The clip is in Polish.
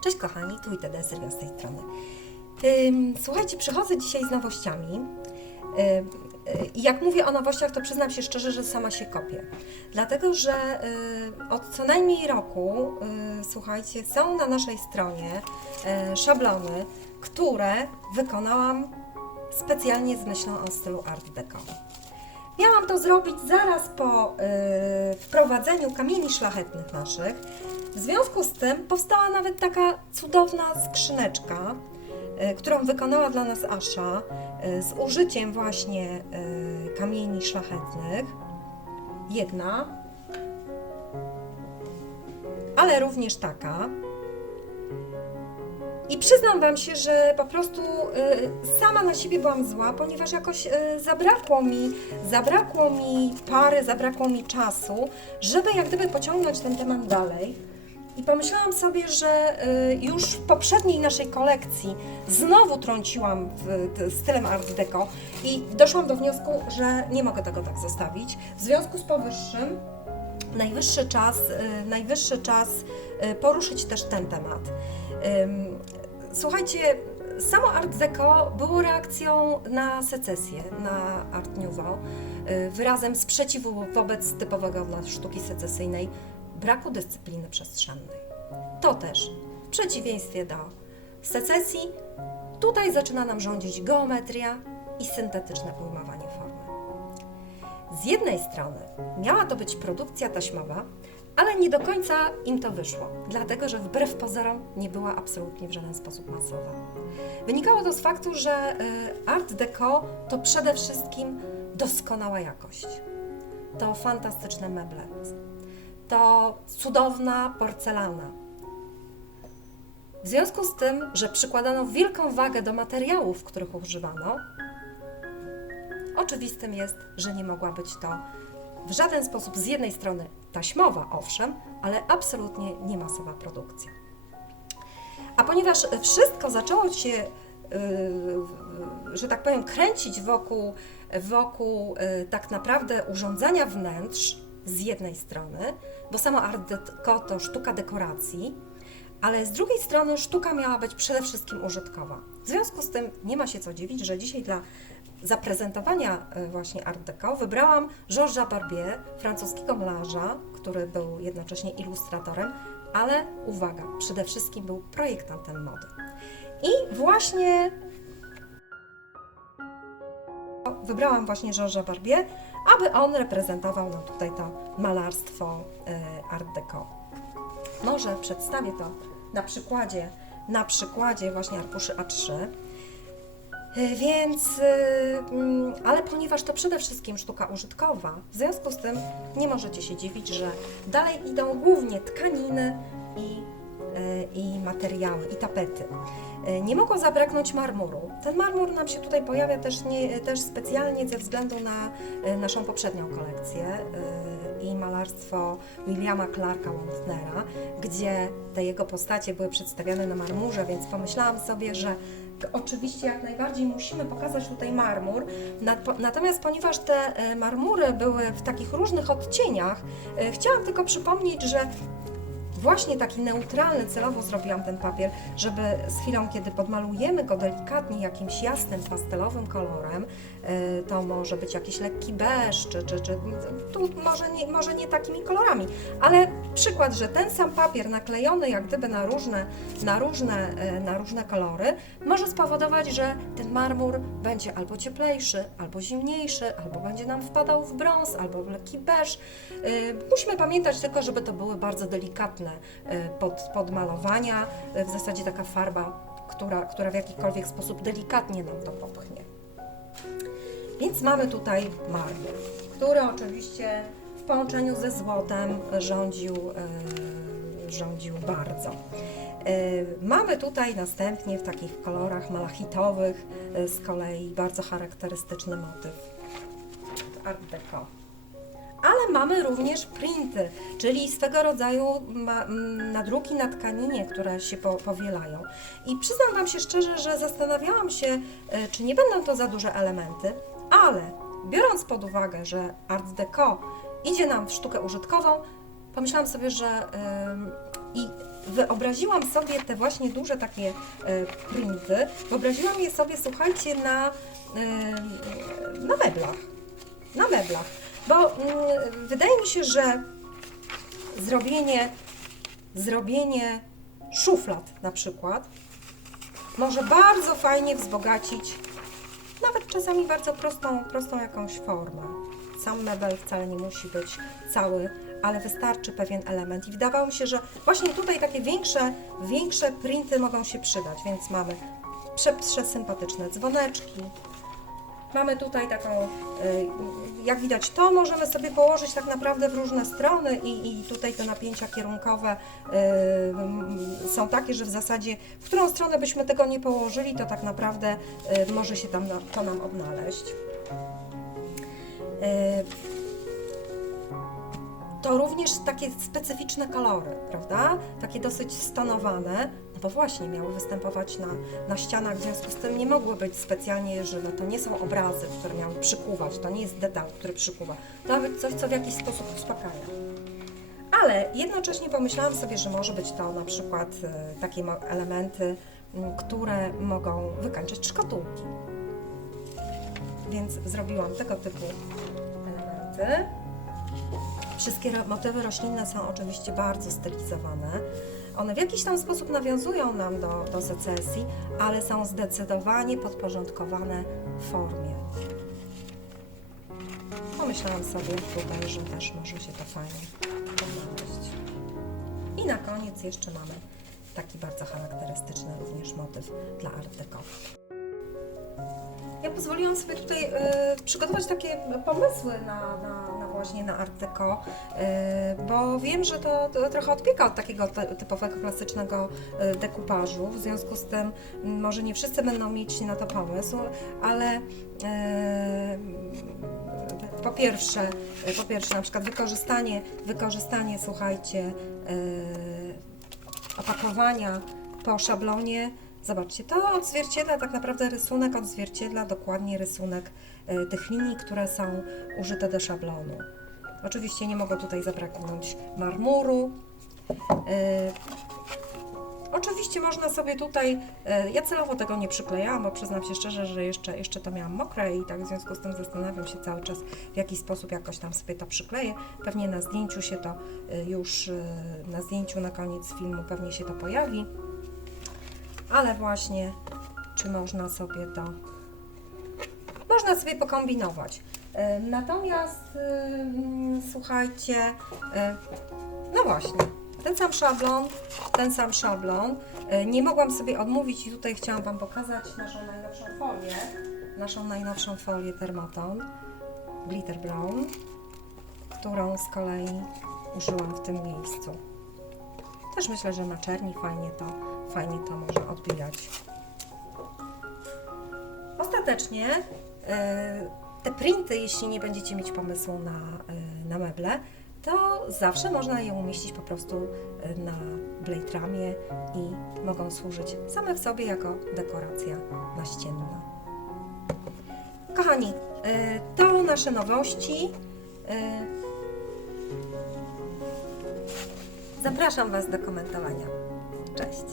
Cześć kochani, tu i Teda Sylwia z tej strony. Słuchajcie, przychodzę dzisiaj z nowościami. I jak mówię o nowościach, to przyznam się szczerze, że sama się kopię. Dlatego, że od co najmniej roku, słuchajcie, są na naszej stronie szablony, które wykonałam specjalnie z myślą o stylu Art Deco. Miałam to zrobić zaraz po wprowadzeniu kamieni szlachetnych naszych. W związku z tym powstała nawet taka cudowna skrzyneczka, którą wykonała dla nas Asza z użyciem właśnie kamieni szlachetnych. Jedna, ale również taka. I przyznam Wam się, że po prostu sama na siebie byłam zła, ponieważ jakoś zabrakło mi pary, zabrakło mi czasu, żeby jak gdyby pociągnąć ten temat dalej. I pomyślałam sobie, że już w poprzedniej naszej kolekcji znowu trąciłam stylem Art Deco i doszłam do wniosku, że nie mogę tego tak zostawić. W związku z powyższym najwyższy czas poruszyć też ten temat. Słuchajcie, samo Art Deco było reakcją na secesję, na Art Nouveau, wyrazem sprzeciwu wobec typowego dla sztuki secesyjnej braku dyscypliny przestrzennej. To też, w przeciwieństwie do secesji, tutaj zaczyna nam rządzić geometria i syntetyczne pojmowanie formy. Z jednej strony miała to być produkcja taśmowa, ale nie do końca im to wyszło, dlatego że wbrew pozorom nie była absolutnie w żaden sposób masowa. Wynikało to z faktu, że Art Deco to przede wszystkim doskonała jakość. To fantastyczne meble, to cudowna porcelana. W związku z tym, że przykładano wielką wagę do materiałów, których używano, oczywistym jest, że nie mogła być to w żaden sposób z jednej strony taśmowa, owszem, ale absolutnie nie masowa produkcja. A ponieważ wszystko zaczęło się, że tak powiem, kręcić wokół tak naprawdę urządzania wnętrz z jednej strony, bo samo Art Deco to sztuka dekoracji, ale z drugiej strony sztuka miała być przede wszystkim użytkowa. W związku z tym nie ma się co dziwić, że dzisiaj dla zaprezentowania właśnie Art Deco wybrałam Georgesa Barbier, francuskiego malarza, który był jednocześnie ilustratorem, ale uwaga, przede wszystkim był projektantem mody. I właśnie wybrałam właśnie Georgesa Barbier, aby on reprezentował nam tutaj to malarstwo Art Deco. Może przedstawię to na przykładzie właśnie arkuszy A3. Więc, ale ponieważ to przede wszystkim sztuka użytkowa, w związku z tym nie możecie się dziwić, że dalej idą głównie tkaniny i materiały, i tapety. Nie mogło zabraknąć marmuru. Ten marmur nam się tutaj pojawia też specjalnie ze względu na naszą poprzednią kolekcję i malarstwo Williama Clarka Wantnera, gdzie te jego postacie były przedstawiane na marmurze, więc pomyślałam sobie, że oczywiście jak najbardziej musimy pokazać tutaj marmur, natomiast ponieważ te marmury były w takich różnych odcieniach, chciałam tylko przypomnieć, że właśnie taki neutralny, celowo zrobiłam ten papier, żeby z chwilą, kiedy podmalujemy go delikatnie jakimś jasnym, pastelowym kolorem, to może być jakiś lekki beż, czy tu może nie takimi kolorami, ale przykład, że ten sam papier naklejony jak gdyby na różne kolory może spowodować, że ten marmur będzie albo cieplejszy, albo zimniejszy, albo będzie nam wpadał w brąz, albo w lekki beż. Musimy pamiętać tylko, żeby to były bardzo delikatne podmalowania, w zasadzie taka farba, która w jakikolwiek sposób delikatnie nam to popchnie. Więc mamy tutaj marmur, który oczywiście w połączeniu ze złotem rządził bardzo. Mamy tutaj następnie w takich kolorach malachitowych z kolei bardzo charakterystyczny motyw Art Deco. Ale mamy również printy, czyli swego rodzaju nadruki na tkaninie, które się powielają. I przyznam Wam się szczerze, że zastanawiałam się, czy nie będą to za duże elementy, ale biorąc pod uwagę, że Art Deco idzie nam w sztukę użytkową, pomyślałam sobie, że I wyobraziłam sobie te właśnie duże takie printy, wyobraziłam je sobie, słuchajcie, na meblach. Na meblach. Bo wydaje mi się, że zrobienie szuflad na przykład może bardzo fajnie wzbogacić nawet czasami bardzo prostą jakąś formę. Sam mebel wcale nie musi być cały, ale wystarczy pewien element. I wydawało mi się, że właśnie tutaj takie większe printy mogą się przydać, więc mamy przesympatyczne dzwoneczki. Mamy tutaj taką, jak widać, to możemy sobie położyć tak naprawdę w różne strony i tutaj te napięcia kierunkowe są takie, że w zasadzie w którą stronę byśmy tego nie położyli, to tak naprawdę może się tam to nam odnaleźć. To również takie specyficzne kolory, prawda? Takie dosyć stonowane, no bo właśnie miały występować na ścianach, w związku z tym nie mogły być specjalnie żywe. To nie są obrazy, które miały przykuwać, to nie jest detal, który przykuwa. To ma być coś, co w jakiś sposób uspokaja. Ale jednocześnie pomyślałam sobie, że może być to na przykład takie elementy, które mogą wykańczać szkatułki. Więc zrobiłam tego typu elementy. Wszystkie motywy roślinne są oczywiście bardzo stylizowane. One w jakiś tam sposób nawiązują nam do secesji, ale są zdecydowanie podporządkowane formie. Pomyślałam sobie tutaj, że też może się to fajnie odnaleźć. I na koniec jeszcze mamy taki bardzo charakterystyczny również motyw dla Art Deco. Ja pozwoliłam sobie tutaj przygotować takie pomysły właśnie na Art Deco, bo wiem, że to trochę odbiega od takiego typowego, klasycznego dekupażu, w związku z tym może nie wszyscy będą mieć na to pomysł, ale po pierwsze na przykład wykorzystanie, słuchajcie, opakowania po szablonie. Zobaczcie, to odzwierciedla tak naprawdę rysunek, odzwierciedla dokładnie rysunek tych linii, które są użyte do szablonu. Oczywiście nie mogło tutaj zabraknąć marmuru. Oczywiście można sobie tutaj, ja celowo tego nie przyklejałam, bo przyznam się szczerze, że jeszcze to miałam mokre i tak w związku z tym zastanawiam się cały czas, w jaki sposób jakoś tam sobie to przykleję. Pewnie na zdjęciu się to już, na zdjęciu na koniec filmu pewnie się to pojawi. Ale właśnie, czy można sobie pokombinować. Natomiast, słuchajcie, no właśnie, ten sam szablon, nie mogłam sobie odmówić i tutaj chciałam Wam pokazać naszą najnowszą folię Thermoton Glitter Brown, którą z kolei użyłam w tym miejscu. Też myślę, że na czerni fajnie to może odbijać. Ostatecznie te printy, jeśli nie będziecie mieć pomysłu na meble, to zawsze można je umieścić po prostu na blade ramie i mogą służyć same w sobie jako dekoracja naścienna. Kochani, to nasze nowości. Zapraszam Was do komentowania. Cześć!